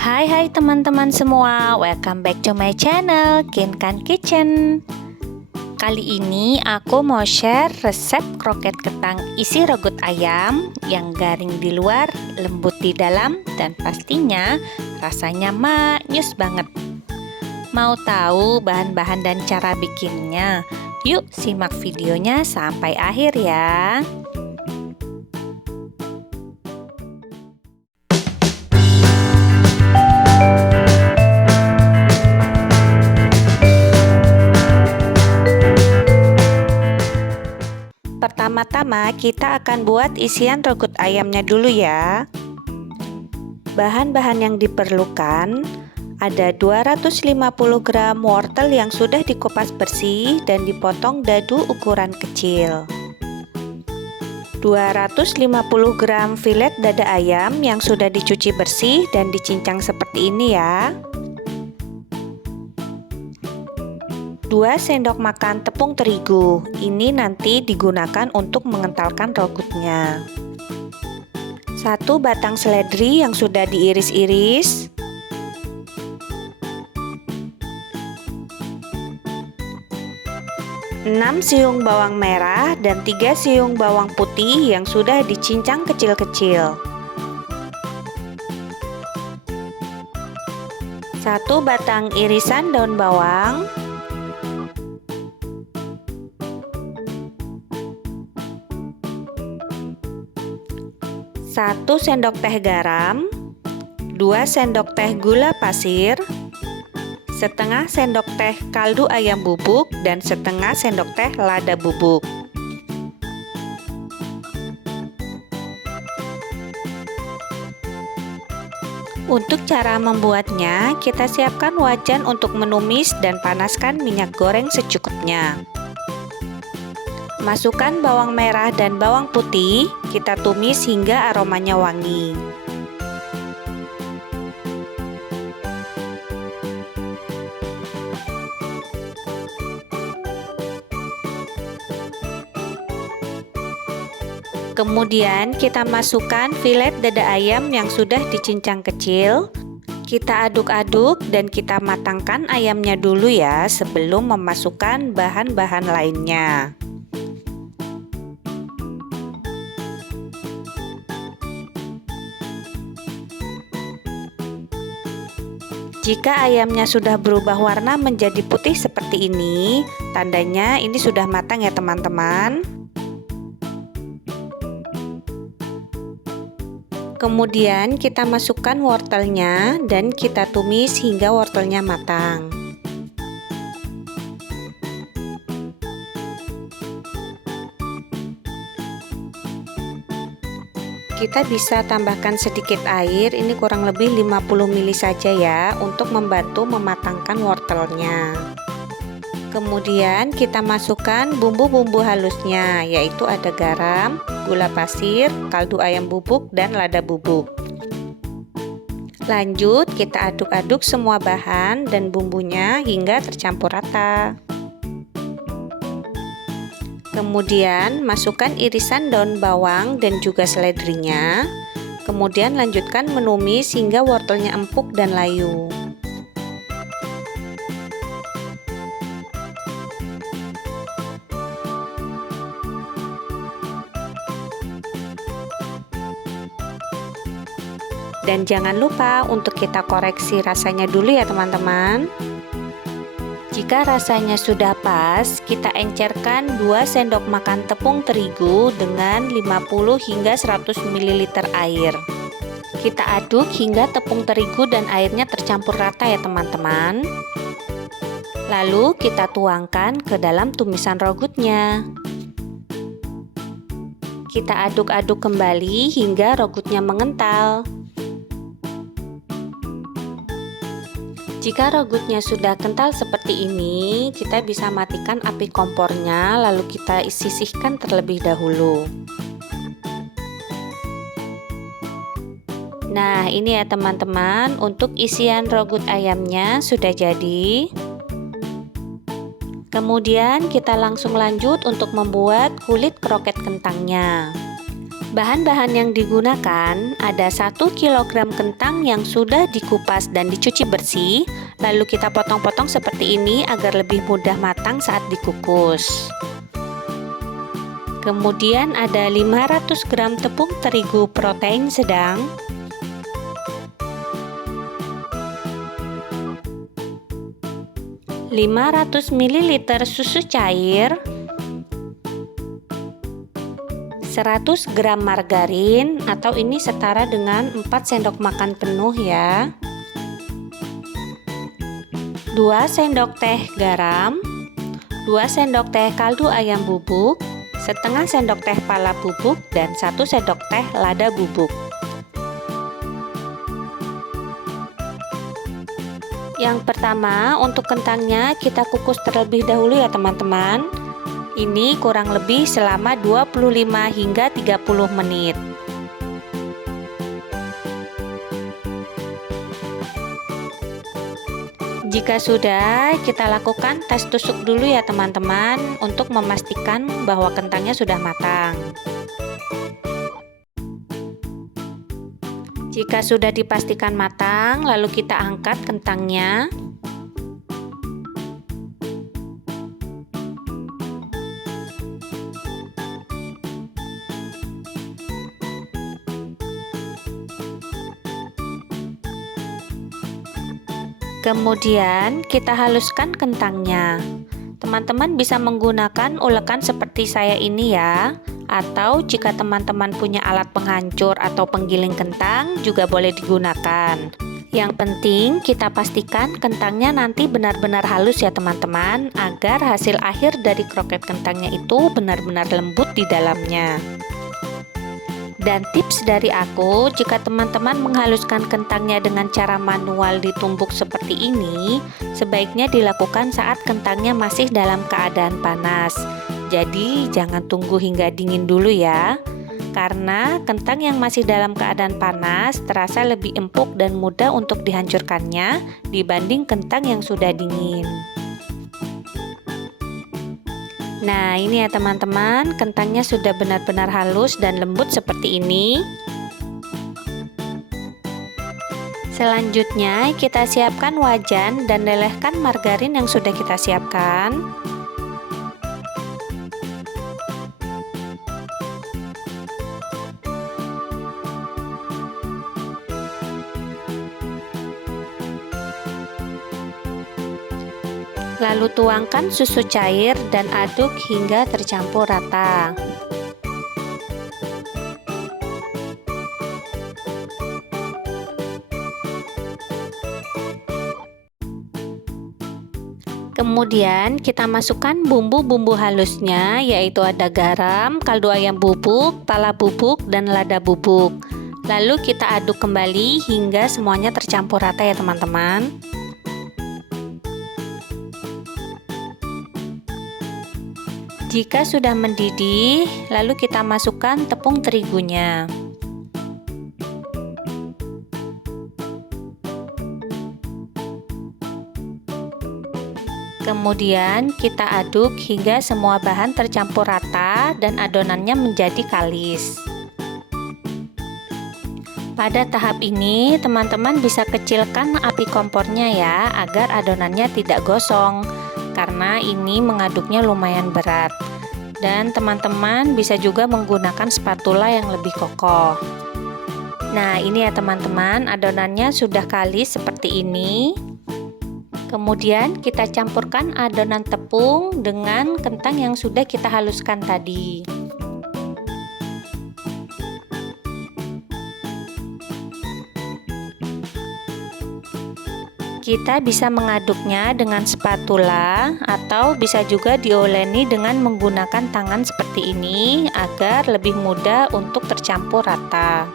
Hai teman-teman semua, welcome back to my channel Kinkan Kitchen. Kali ini aku mau share resep kroket kentang isi rogut ayam yang garing di luar, lembut di dalam, dan pastinya rasanya maknyus banget. Mau tahu bahan-bahan dan cara bikinnya? Yuk simak videonya sampai akhir ya. Pertama-tama kita akan buat isian rogut ayamnya dulu ya. Bahan-bahan yang diperlukan ada 250 gram wortel yang sudah dikupas bersih dan dipotong dadu ukuran kecil, 250 gram filet dada ayam yang sudah dicuci bersih dan dicincang seperti ini ya, 2 sendok makan tepung terigu, ini nanti digunakan untuk mengentalkan rogutnya, 1 batang seledri yang sudah diiris-iris, 6 siung bawang merah dan 3 siung bawang putih yang sudah dicincang kecil-kecil, 1 batang irisan daun bawang, 1 sendok teh garam, 2 sendok teh gula pasir, setengah sendok teh kaldu ayam bubuk, dan setengah sendok teh lada bubuk. Untuk cara membuatnya, kita siapkan wajan untuk menumis dan panaskan minyak goreng secukupnya. Masukkan bawang merah dan bawang putih, kita tumis hingga aromanya wangi. Kemudian kita masukkan filet dada ayam yang sudah dicincang kecil. Kita aduk-aduk dan kita matangkan ayamnya dulu ya sebelum memasukkan bahan-bahan lainnya. Jika ayamnya sudah berubah warna menjadi putih seperti ini, tandanya ini sudah matang ya teman-teman. Kemudian kita masukkan wortelnya dan kita tumis hingga wortelnya matang. Kita bisa tambahkan sedikit air, ini kurang lebih 50 ml saja ya, untuk membantu mematangkan wortelnya. Kemudian kita masukkan bumbu-bumbu halusnya, yaitu ada garam, gula pasir, kaldu ayam bubuk, dan lada bubuk. Lanjut kita aduk-aduk semua bahan dan bumbunya hingga tercampur rata. Kemudian masukkan irisan daun bawang dan juga seledrinya. Kemudian lanjutkan menumis hingga wortelnya empuk dan layu. Dan jangan lupa untuk kita koreksi rasanya dulu ya teman-teman. Jika rasanya sudah pas, kita encerkan 2 sendok makan tepung terigu dengan 50 hingga 100 ml air. Kita aduk hingga tepung terigu dan airnya tercampur rata ya teman-teman. Lalu kita tuangkan ke dalam tumisan rogutnya. Kita aduk-aduk kembali hingga rogutnya mengental. Jika rogutnya sudah kental seperti ini, kita bisa matikan api kompornya, lalu kita sisihkan terlebih dahulu. Nah, ini ya teman-teman, untuk isian rogut ayamnya sudah jadi. Kemudian kita langsung lanjut untuk membuat kulit kroket kentangnya. Bahan-bahan yang digunakan ada 1 kg kentang yang sudah dikupas dan dicuci bersih, lalu kita potong-potong seperti ini agar lebih mudah matang saat dikukus. Kemudian ada 500 gram tepung terigu protein sedang, 500 ml susu cair, 100 gram margarin atau ini setara dengan 4 sendok makan penuh ya, 2 sendok teh garam, 2 sendok teh kaldu ayam bubuk, setengah sendok teh pala bubuk, dan 1 sendok teh lada bubuk. Yang pertama, untuk kentangnya kita kukus terlebih dahulu ya teman-teman. Ini kurang lebih selama 25 hingga 30 menit. Jika sudah, kita lakukan tes tusuk dulu ya teman-teman untuk memastikan bahwa kentangnya sudah matang. Jika sudah dipastikan matang, lalu kita angkat kentangnya. Kemudian kita haluskan kentangnya. Teman-teman bisa menggunakan ulekan seperti saya ini ya, atau jika teman-teman punya alat penghancur atau penggiling kentang juga boleh digunakan. Yang penting kita pastikan kentangnya nanti benar-benar halus ya teman-teman, agar hasil akhir dari kroket kentangnya itu benar-benar lembut di dalamnya. Dan tips dari aku, jika teman-teman menghaluskan kentangnya dengan cara manual ditumbuk seperti ini, sebaiknya dilakukan saat kentangnya masih dalam keadaan panas. Jadi jangan tunggu hingga dingin dulu ya, karena kentang yang masih dalam keadaan panas terasa lebih empuk dan mudah untuk dihancurkannya dibanding kentang yang sudah dingin. Nah ini ya teman-teman, kentangnya sudah benar-benar halus dan lembut seperti ini. Selanjutnya kita siapkan wajan dan lelehkan margarin yang sudah kita siapkan. Lalu tuangkan susu cair dan aduk hingga tercampur rata. Kemudian kita masukkan bumbu-bumbu halusnya, yaitu ada garam, kaldu ayam bubuk, pala bubuk, dan lada bubuk. Lalu kita aduk kembali hingga semuanya tercampur rata ya teman-teman. Jika sudah mendidih, lalu kita masukkan tepung terigunya. Kemudian kita aduk hingga semua bahan tercampur rata dan adonannya menjadi kalis. Pada tahap ini, teman-teman bisa kecilkan api kompornya ya, agar adonannya tidak gosong. Karena ini mengaduknya lumayan berat, dan teman-teman bisa juga menggunakan spatula yang lebih kokoh. Nah ini ya teman-teman, adonannya sudah kalis seperti ini. Kemudian kita campurkan adonan tepung dengan kentang yang sudah kita haluskan tadi. Kita bisa mengaduknya dengan spatula atau bisa juga dioleni dengan menggunakan tangan seperti ini agar lebih mudah untuk tercampur rata.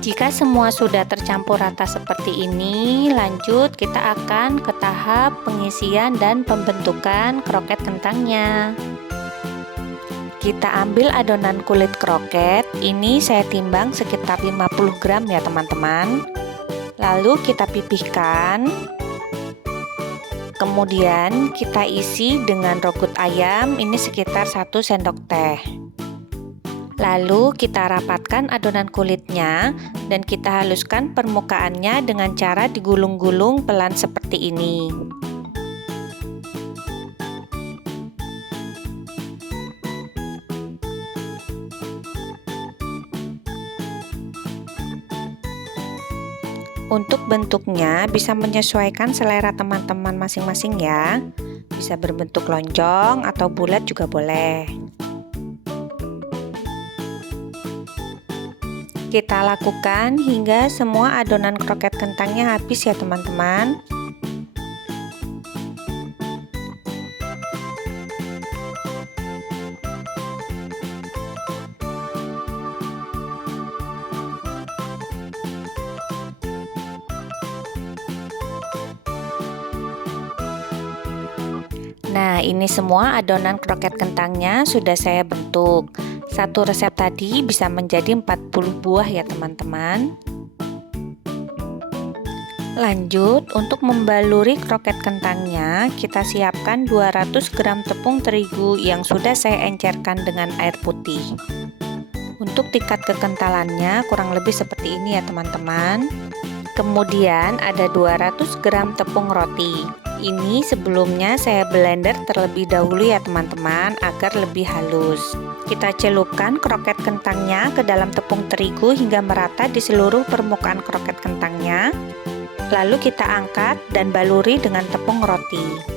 Jika semua sudah tercampur rata seperti ini, lanjut kita akan ke tahap pengisian dan pembentukan kroket kentangnya. Kita ambil adonan kulit kroket, ini saya timbang sekitar 50 gram ya teman-teman. Lalu kita pipihkan. Kemudian kita isi dengan rogut ayam, ini sekitar 1 sendok teh. Lalu kita rapatkan adonan kulitnya dan kita haluskan permukaannya dengan cara digulung-gulung pelan seperti ini. Untuk bentuknya bisa menyesuaikan selera teman-teman masing-masing ya. Bisa berbentuk lonjong atau bulat juga boleh. Kita lakukan hingga semua adonan kroket kentangnya habis ya teman-teman. Nah, ini semua adonan kroket kentangnya sudah saya bentuk. Satu resep tadi bisa menjadi 40 buah ya teman-teman. Lanjut, untuk membaluri kroket kentangnya, kita siapkan 200 gram tepung terigu yang sudah saya encerkan dengan air putih. Untuk tingkat kekentalannya kurang lebih seperti ini ya teman-teman. Kemudian ada 200 gram tepung roti. Ini sebelumnya saya blender terlebih dahulu ya teman-teman agar lebih halus. Kita celupkan kroket kentangnya ke dalam tepung terigu hingga merata di seluruh permukaan kroket kentangnya. Lalu kita angkat dan baluri dengan tepung roti.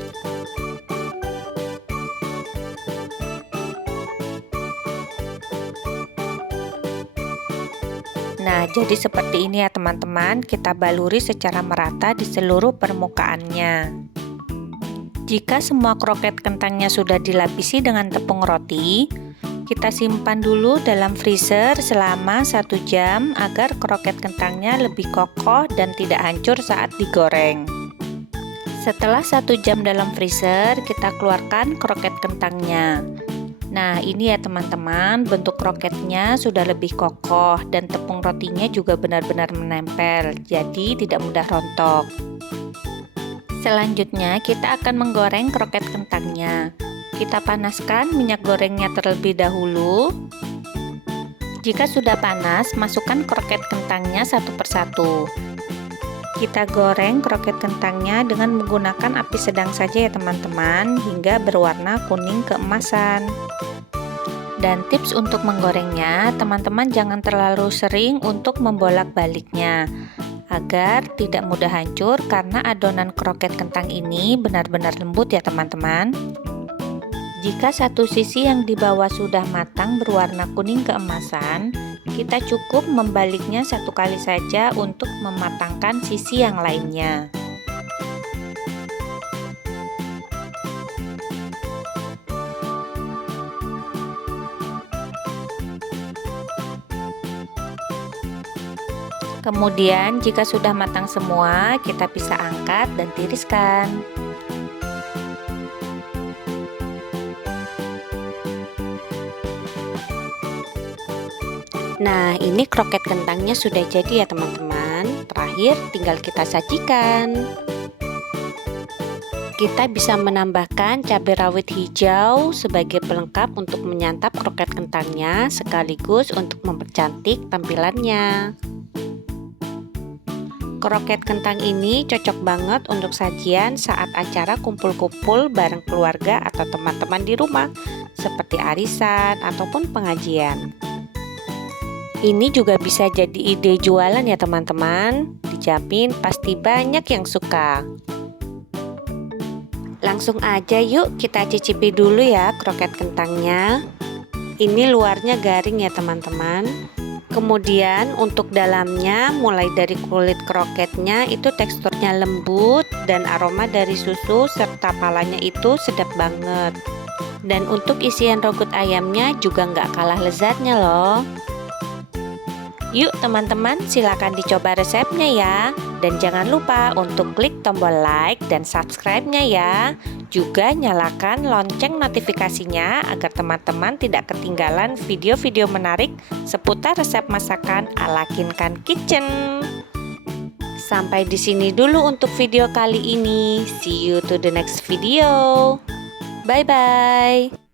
Nah, jadi seperti ini ya teman-teman, kita baluri secara merata di seluruh permukaannya. Jika semua kroket kentangnya sudah dilapisi dengan tepung roti, kita simpan dulu dalam freezer selama 1 jam agar kroket kentangnya lebih kokoh dan tidak hancur saat digoreng. Setelah 1 jam dalam freezer, kita keluarkan kroket kentangnya. Nah, ini ya teman-teman, bentuk kroketnya sudah lebih kokoh dan tepung rotinya juga benar-benar menempel, jadi tidak mudah rontok. Selanjutnya, kita akan menggoreng kroket kentangnya. Kita panaskan minyak gorengnya terlebih dahulu. Jika sudah panas, masukkan kroket kentangnya satu persatu. Kita goreng kroket kentangnya dengan menggunakan api sedang saja ya teman-teman, hingga berwarna kuning keemasan. Dan tips untuk menggorengnya, teman-teman jangan terlalu sering untuk membolak-baliknya agar tidak mudah hancur karena adonan kroket kentang ini benar-benar lembut ya teman-teman. Jika satu sisi yang di bawah sudah matang berwarna kuning keemasan, kita cukup membaliknya 1 kali saja untuk mematangkan sisi yang lainnya. Kemudian jika sudah matang semua, kita bisa angkat dan tiriskan. Nah, ini kroket kentangnya sudah jadi ya teman-teman. Terakhir tinggal kita sajikan. Kita bisa menambahkan cabai rawit hijau sebagai pelengkap untuk menyantap kroket kentangnya sekaligus untuk mempercantik tampilannya. Kroket kentang ini cocok banget untuk sajian saat acara kumpul-kumpul bareng keluarga atau teman-teman di rumah, seperti arisan ataupun pengajian. Ini juga bisa jadi ide jualan ya teman-teman, dijamin pasti banyak yang suka. Langsung aja yuk kita cicipi dulu ya kroket kentangnya. Ini luarnya garing ya teman-teman. Kemudian untuk dalamnya, mulai dari kulit kroketnya itu teksturnya lembut dan aroma dari susu serta palanya itu sedap banget. Dan untuk isian rogut ayamnya juga nggak kalah lezatnya loh. Yuk teman-teman, silakan dicoba resepnya ya. Dan jangan lupa untuk klik tombol like dan subscribe-nya ya. Juga nyalakan lonceng notifikasinya agar teman-teman tidak ketinggalan video-video menarik seputar resep masakan ala Kinkan Kitchen. Sampai di sini dulu untuk video kali ini. See you to the next video. Bye bye.